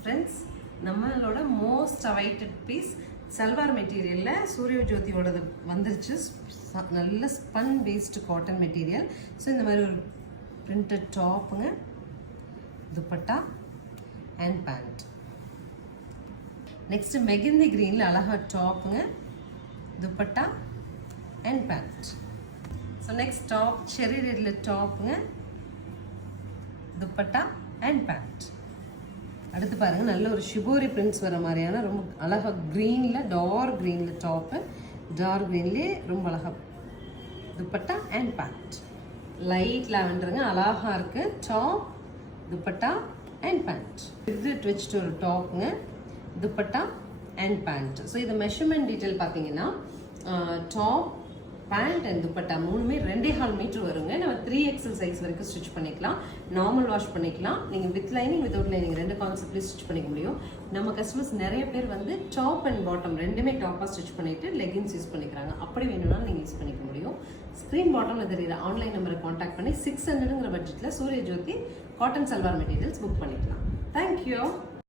Friends, நம்மளோட most awaited piece salwar மெட்டீரியலில் சூரிய ஜோதியோடது வந்துருச்சு. நல்ல spun based cotton material. So இந்த மாதிரி ஒரு பிரிண்டட் டாப்புங்க, dupatta and pant. Next mehndi கிரீனில் அழகாக டாப்புங்க, dupatta and pant. So next top cherry ரெட்டில் டாப்புங்க, துப்பட்டா அண்ட் பேண்ட். அடுத்து பாருங்கள், நல்ல ஒரு ஷிபோரி பிரிண்ட்ஸ் வர மாதிரியான ரொம்ப அழகாக க்ரீனில், டார்க் க்ரீனில் டாப்பு, டார்க் க்ரீன்லேயே ரொம்ப அழகாக துப்பட்டா அண்ட் பேண்ட். லைட் லாவெண்டருங்க, அழகாக இருக்குது. Top, dupatta and pant. இது ட்விஸ்ட் ஒரு டாப்புங்க, துப்பட்டா அண்ட் பேண்ட். ஸோ இது மெஷர்மெண்ட் டீட்டெயில் பார்த்தீங்கன்னா டாப், பேண்ட் அண்ட் துப்பட்டா மூணுமே 2.5 மீட்டர் வருங்க. நம்ம 3XL சைஸ் வரைக்கும் ஸ்டிச் பண்ணிக்கலாம். நார்மல் வாஷ் பண்ணிக்கலாம். நீங்கள் வித் லைனிங் வித்வுட் லைனிங் ரெண்டு கான்செப்ட்லேயும் ஸ்டிச் பண்ணிக்க முடியும். நம்ம கஸ்டமர்ஸ் நிறைய பேர் வந்து டாப் அண்ட் பாட்டம் ரெண்டுமே டாப்பாக ஸ்டிச் பண்ணிவிட்டு லெகின்ஸ் யூஸ் பண்ணிக்கிறாங்க. அப்படி வேணும்னா நீங்கள் யூஸ் பண்ணிக்க முடியும். ஸ்க்ரீன் பாட்டமில் தெரியுற ஆன்லைன் நம்பரை காண்டாக்ட் பண்ணி 600ங்கிற பட்ஜெட்டில் சூரிய ஜோதி காட்டன் சல்வார் மெட்டீரியல்ஸ் புக் பண்ணிக்கலாம். தேங்க்யூ.